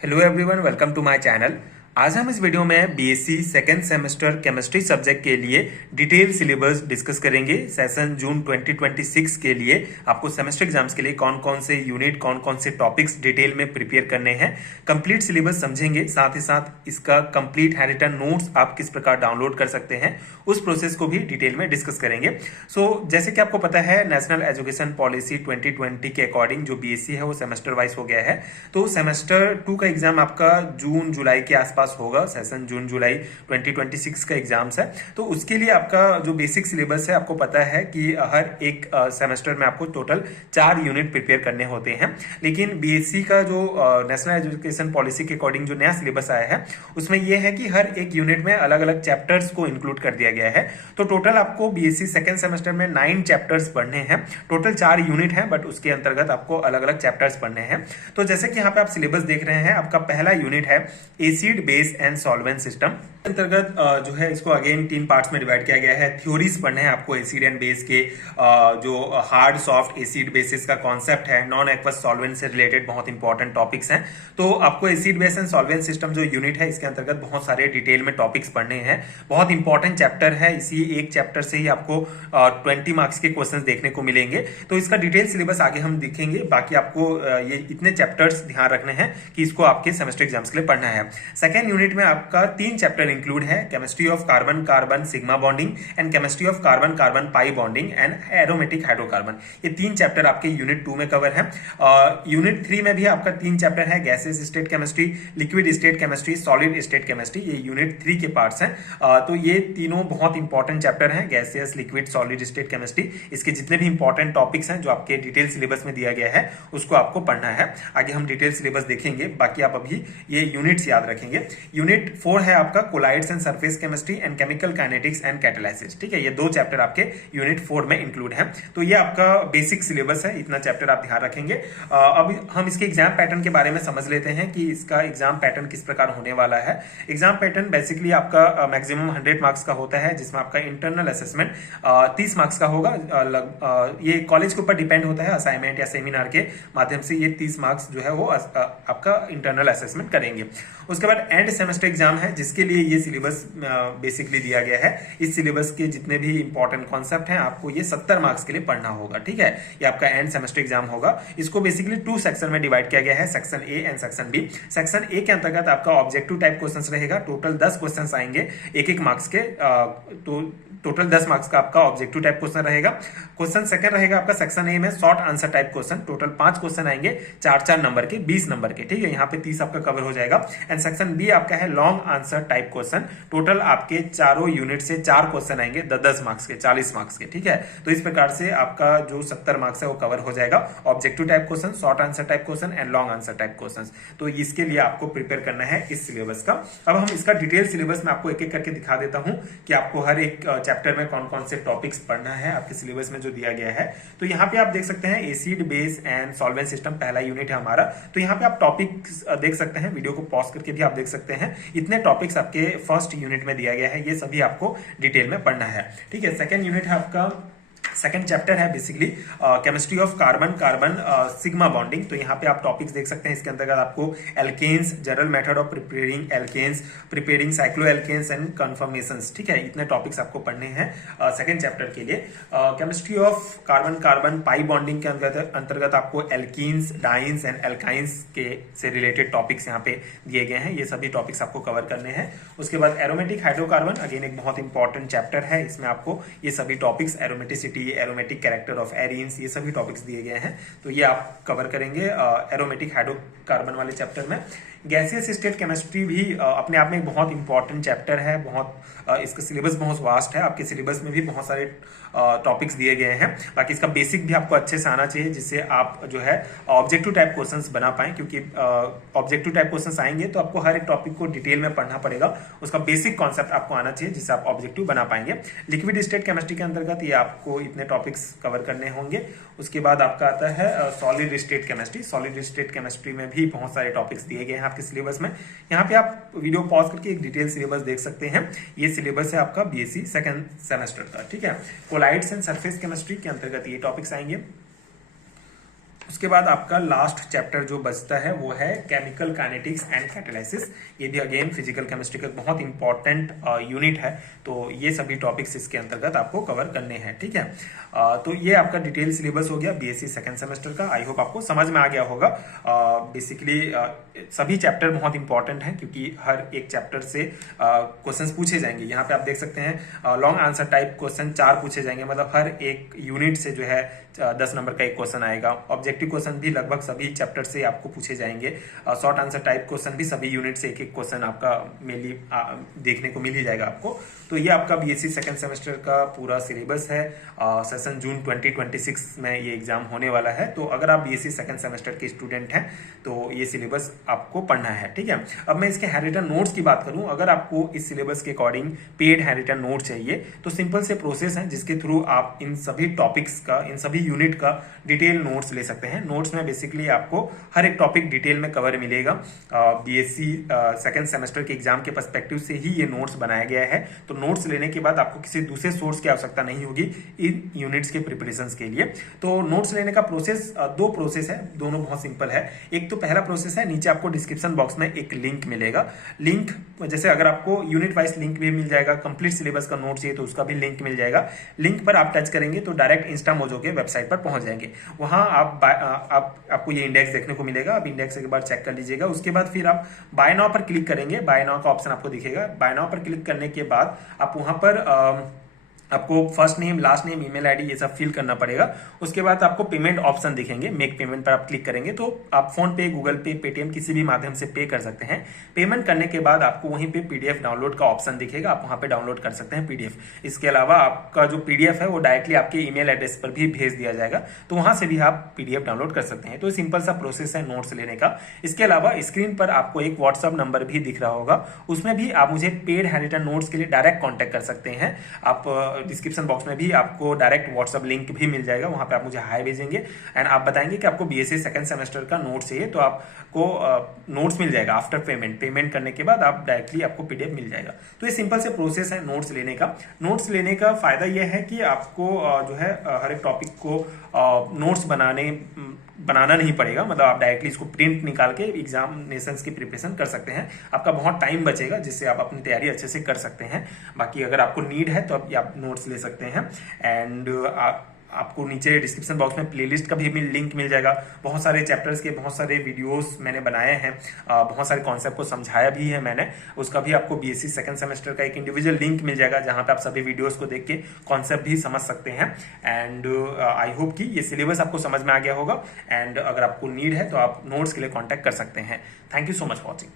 Hello everyone, welcome to my channel. आज हम इस वीडियो में BSc second semester chemistry subject के लिए डिटेल सिलेबस डिस्कस करेंगे। सेशन जून 2026 के लिए आपको सेमेस्टर एग्जाम्स के लिए कौन कौन से यूनिट, कौन कौन से टॉपिक्स डिटेल में प्रिपेयर करने हैं, कंप्लीट सिलेबस समझेंगे। साथ ही साथ इसका कंप्लीट हैंड रिटन नोट्स आप किस प्रकार डाउनलोड कर सकते हैं, उस प्रोसेस को भी डिटेल में डिस्कस करेंगे। जैसे कि आपको पता है, नेशनल एजुकेशन पॉलिसी 2020 के अकॉर्डिंग जो बीएससी है वो सेमेस्टर वाइज हो गया है। तो सेमेस्टर 2 का एग्जाम आपका जून जुलाई के आसपास होगा। सेशन जून जुलाई 2026 का एग्जाम्स है। तो उसके लिए आपका जो बेसिक सिलेबस है, आपको पता है कि हर एक सेमेस्टर में आपको टोटल 4 यूनिट प्रिपेयर करने होते हैं। लेकिन बीएससी का जो नेशनल एजुकेशन पॉलिसी के अकॉर्डिंग जो नया सिलेबस आया है, उसमें यह है कि हर एक यूनिट में अलग अलग चैप्टर्स को इंक्लूड कर दिया गया है। तो टोटल आपको बीएससी सेकेंड सेमेस्टर में 9 चैप्टर्स पढ़ने हैं। टोटल 4 यूनिट है, बट उसके अंतर्गत आपको अलग अलग चैप्टर्स पढ़ने हैं। तो जैसे कि यहाँ पे आप सिलेबस देख रहे हैं, आपका पहला यूनिट है acid base and solvent system. अंतर्गत जो है इसको अगेन 3 पार्ट्स में डिवाइड किया गया है। थ्योरीज पढ़ने हैं आपको एसिड एंड बेस के, जो हार्ड सॉफ्ट एसिड बेसिस का कॉन्सेप्ट है, नॉन एक्वस सॉल्वेंट से रिलेटेड बहुत इंपॉर्टेंट टॉपिक्स हैं। तो आपको acid base and solvent system जो यूनिट है, इसके अंतर्गत बहुत सारे डिटेल में टॉपिक्स पढ़ने हैं। बहुत इंपॉर्टेंट चैप्टर है। इसी एक चैप्टर से ही आपको 20 मार्क्स के क्वेश्चन देखने को मिलेंगे। तो इसका डिटेल सिलेबस आगे हम देखेंगे। बाकी आपको ये इतने चैप्टर्स ध्यान रखने हैं कि इसको आपके सेमेस्टर एग्जाम्स के लिए पढ़ना है। सेकेंड यूनिट में आपका 3 चैप्टर इंक्लूड है। Chemistry of carbon carbon sigma bonding and chemistry of carbon carbon pi bonding and aromatic hydrocarbon. ये 3 चैप्टर आपके यूनिट 2 में कवर है। यूनिट 3 में भी आपका 3 चैप्टर है। Gases state chemistry, liquid state chemistry, solid state chemistry. ये यूनिट 3 के पार्ट्स हैं। तो ये तीनों बहुत इंपॉर्टेंट चैप्टर हैं। Gases, liquid, solid state chemistry, इसके जितने भी इंपॉर्टेंट टॉपिक्स हैं जो आपके डिटेल सिलेबस में दिया गया है, उसको आपको पढ़ना है। आगे हम डिटेल सिलेबस देखेंगे। बाकी आप अभी ये यूनिट्स याद रखेंगे। यूनिट 4 है आपका colloids and surface chemistry and chemical kinetics and catalysis. ठीक है, ये 2 चैप्टर आपके यूनिट 4 में इंक्लूड है। तो ये आपका बेसिक सिलेबस है। इतना चैप्टर आप ध्यान रखेंगे। अब हम इसके एग्जाम पैटर्न के बारे में समझ लेते हैं कि इसका एग्जाम पैटर्न किस प्रकार होने वाला है। एग्जाम पैटर्न बेसिकली आपका मैक्सिमम 100 मार्क्स का होता है, जिसमें आपका इंटरनल असेसमेंट 30 मार्क्स का होगा। ये कॉलेज के ऊपर डिपेंड होता है। असाइनमेंट या सेमिनार के माध्यम से ये 30 मार्क्स जो है वो आपका इंटरनल असेसमेंट करेंगे। उसके बाद एंड सेमेस्टर एग्जाम है, जिसके लिए ये सिलेबस बेसिकली दिया गया है। इस सिलेबस के जितने भी इंपॉर्टेंट कॉन्सेप्ट हैं, आपको ये 70 मार्क्स के लिए पढ़ना होगा। ठीक है, ये आपका एंड सेमेस्टर एग्जाम होगा। इसको बेसिकली 2 सेक्शन में डिवाइड किया गया है, section A and section B. Section A के अंतर्गत आपका ऑब्जेक्टिव टाइप क्वेश्चंस रहेगा। टोटल 10 क्वेश्चंस आएंगे, एक मार्क्स के। तो टोटल 10 मार्क्स का आपका ऑब्जेक्टिव टाइप क्वेश्चन रहेगा। क्वेश्चन सेकंड रहेगा आपका सेक्शन ए में short answer type question. Total 5 question आएंगे, 4-4 नंबर के, 20 नंबर के। ठीक है, यहाँ पे 30 आपका कवर हो जाएगा। एंड सेक्शन बी आपका है long answer type question. Total आपके चारों यूनिट से 4 क्वेश्चन आएंगे, 10-10 मार्क्स के, 40 मार्क्स के। ठीक है, तो इस प्रकार से आपका जो 70 मार्क्स है वो कवर हो जाएगा। Objective type question, short answer type question and long answer type question. तो इसके लिए आपको प्रिपेयर करना है इस सिलेबस का। अब हम इसका डिटेल सिलेबस में आपको एक एक करके दिखा देता हूं कि आपको हर एक चैप्टर में कौन कौन से टॉपिक्स पढ़ना है आपके सिलेबस में जो दिया गया है। तो यहाँ पे आप देख सकते हैं acid base and solvent system पहला यूनिट है हमारा। तो यहाँ पे आप टॉपिक्स देख सकते हैं, वीडियो को पॉज करके भी आप देख सकते हैं। इतने टॉपिक्स आपके फर्स्ट यूनिट में दिया गया है, ये सभी आपको डिटेल में पढ़ना है। ठीक है, सेकेंड यूनिट है आपका, सेकेंड चैप्टर है basically chemistry of carbon carbon sigma bonding. तो यहाँ पे आप टॉपिक्स देख सकते हैं। इसके अंतर्गत आपको alkenes, general method of preparing alkenes, preparing cyclo alkenes and conformations. ठीक है, इतने टॉपिक्स आपको पढ़ने हैं सेकेंड चैप्टर के लिए। Chemistry of carbon carbon pi bonding के अंतर्गत आपको एल्कीन्स, डाइन्स एंड एल्काइंस के से रिलेटेड टॉपिक्स यहाँ पे दिए गए हैं। ये सभी टॉपिक्स आपको कवर करने हैं। उसके बाद एरोमेटिक हाइड्रोकार्बन, अगेन एक बहुत इंपॉर्टेंट चैप्टर है। इसमें आपको ये सभी topics, aromaticity, aromatic character of arenes, ये सभी टॉपिक्स दिए गए हैं। तो ये आप कवर करेंगे एरोमेटिक हाइड्रोकार्बन वाले चैप्टर में। गैसियस स्टेट केमिस्ट्री भी अपने आप में एक बहुत इंपॉर्टेंट चैप्टर है। इसका सिलेबस बहुत वास्ट है। आपके सिलेबस में भी बहुत सारे टॉपिक्स दिए गए हैं। बाकी इसका बेसिक भी आपको अच्छे से आना चाहिए, जिससे आप जो है ऑब्जेक्टिव टाइप क्वेश्चंस बना पाएं। क्योंकि ऑब्जेक्टिव टाइप क्वेश्चंस आएंगे तो आपको हर एक टॉपिक को डिटेल में पढ़ना पड़ेगा। उसका बेसिक कॉन्सेप्ट आपको आना चाहिए, जिससे आप ऑब्जेक्टिव बना पाएंगे। लिक्विड स्टेट केमिस्ट्री के अंतर्गत ये आपको इतने टॉपिक्स कवर करने होंगे। उसके बाद आपका आता है solid state chemistry. Solid state chemistry में भी बहुत सारे टॉपिक्स दिए गए हैं आपके सिलेबस में। यहाँ पे आप वीडियो पॉज करके एक डिटेल सिलेबस देख सकते हैं। ये सिलेबस है आपका बीएससी सेकंड सेमेस्टर का। ठीक है, कोलाइड्स एंड सरफेस केमिस्ट्री के अंतर्गत ये टॉपिक्स आएंगे। उसके बाद आपका लास्ट चैप्टर जो बचता है वो है केमिकल काइनेटिक्स एंड कैटालिसिस। ये भी अगेन फिजिकल केमिस्ट्री का बहुत इंपॉर्टेंट यूनिट है, तो ये सभी टॉपिक्स इसके अंतर्गत आपको कवर करने हैं, ठीक है। तो ये आपका डिटेल सिलेबस हो गया बीएससी सेकंड सेमेस्टर का। आई होप आपको समझ में आ गया होगा। बेसिकली सभी चैप्टर बहुत इंपॉर्टेंट हैं क्योंकि हर एक चैप्टर से क्वेश्चंस पूछे जाएंगे। यहाँ पे आप देख सकते हैं लॉन्ग आंसर टाइप क्वेश्चन 4 पूछे जाएंगे, मतलब हर एक यूनिट से जो है 10 नंबर का एक क्वेश्चन आएगा। ऑब्जेक्टिव क्वेश्चन भी लगभग सभी चैप्टर से आपको पूछे जाएंगे। शॉर्ट आंसर टाइप क्वेश्चन भी सभी यूनिट से एक एक क्वेश्चन आपका मेनली देखने को मिल ही जाएगा आपको। तो ये आपका बीएससी सेकंड सेमेस्टर का पूरा सिलेबस है। सेशन जून 2026 में ये एग्जाम होने वाला है। तो अगर आप बीएससी सेकंड सेमेस्टर के स्टूडेंट हैं तो ये सिलेबस आपको पढ़ना है, ठीक है। अब मैं इसके हैंडरिटन नोट्स की बात करूं, अगर आपको इस सिलेबस के अकॉर्डिंग पेड हैंडरिटन नोट चाहिए तो सिंपल से प्रोसेस है जिसके थ्रू आप इन सभी टॉपिक्स का, इन सभी यूनिट का डिटेल नोट्स ले सकते हैं। नोट्स में बेसिकली आपको हर एक टॉपिक डिटेल में कवर मिलेगा। बीएससी सेकंड सेमेस्टर के एग्जाम के पर्सपेक्टिव से ही ये नोट्स बनाया गया है। तो नोट्स लेने के बाद आपको किसी दूसरे सोर्स की आवश्यकता नहीं होगी इन यूनिट्स के प्रिपरेशन के लिए। तो नोट्स लेने का प्रोसेस 2 प्रोसेस है, दोनों बहुत सिंपल है। एक तो पहला प्रोसेस है, नीचे आपको डिस्क्रिप्शन बॉक्स में एक लिंक मिलेगा। लिंक जैसे अगर आपको यूनिट वाइज लिंक भी मिल जाएगा, कंप्लीट सिलेबस का नोट चाहिए तो उसका भी लिंक मिल जाएगा। लिंक पर आप टच करेंगे तो डायरेक्ट इंस्टामोजो के वेबसाइट पर पहुंच जाएंगे। वहां आपको ये इंडेक्स देखने को मिलेगा। आप इंडेक्स एक बार चेक कर लीजिएगा। उसके बाद फिर आप बाय नाउ पर क्लिक करेंगे। बाय नाउ का ऑप्शन आपको दिखेगा। बाय नाउ पर क्लिक करने के बाद आप वहां पर आपको first name, last name, email ID ये सब फिल करना पड़ेगा। उसके बाद आपको पेमेंट ऑप्शन दिखेंगे। मेक पेमेंट पर आप क्लिक करेंगे तो आप फोन पे, गूगल पे, पेटीएम किसी भी माध्यम से पे कर सकते हैं। पेमेंट करने के बाद आपको वहीं पे पीडीएफ डाउनलोड का ऑप्शन दिखेगा। आप वहां पे डाउनलोड कर सकते हैं पीडीएफ। इसके अलावा आपका जो पीडीएफ है वो डायरेक्टली आपके ईमेल एड्रेस पर भी भेज दिया जाएगा, तो वहां से भी आप पीडीएफ डाउनलोड कर सकते हैं। तो सिंपल सा प्रोसेस है नोट्स लेने का। इसके अलावा स्क्रीन पर आपको एक व्हाट्सअप नंबर भी दिख रहा होगा, उसमें भी आप मुझे पेड हैंडरिटन नोट्स के लिए डायरेक्ट कॉन्टेक्ट कर सकते हैं। आप डिस्क्रिप्शन बॉक्स में भी आपको डायरेक्ट व्हाट्सएप लिंक भी मिल जाएगा। वहां पे आप मुझे हाई भेजेंगे एंड आप बताएंगे कि आपको बीएससी सेकंड सेमेस्टर का नोट चाहिए, तो आपको नोट्स मिल जाएगा आफ्टर पेमेंट करने के बाद आप डायरेक्टली आपको पीडीएफ मिल जाएगा। तो ये सिंपल से प्रोसेस है नोट्स लेने का। नोट्स लेने का फायदा यह है कि आपको जो है हर एक टॉपिक को नोट्स बनाना नहीं पड़ेगा, मतलब आप डायरेक्टली इसको प्रिंट निकाल के एग्जामिनेशंस की प्रिपरेशन कर सकते हैं। आपका बहुत टाइम बचेगा जिससे आप अपनी तैयारी अच्छे से कर सकते हैं। बाकी अगर आपको नीड है तो आप नोट्स ले सकते हैं। एंड आपको नीचे डिस्क्रिप्शन बॉक्स में प्लेलिस्ट का भी लिंक मिल जाएगा। बहुत सारे चैप्टर्स के बहुत सारे वीडियोस मैंने बनाए हैं, बहुत सारे कॉन्सेप्ट को समझाया भी है मैंने। उसका भी आपको बीएससी सेकंड सेमेस्टर का एक इंडिविजुअल लिंक मिल जाएगा जहां पे आप सभी वीडियोस को देख के कॉन्सेप्ट भी समझ सकते हैं। एंड आई होप कि ये सिलेबस आपको समझ में आ गया होगा। एंड अगर आपको नीड है तो आप नोट्स के लिए कॉन्टैक्ट कर सकते हैं। Thank you so much for watching.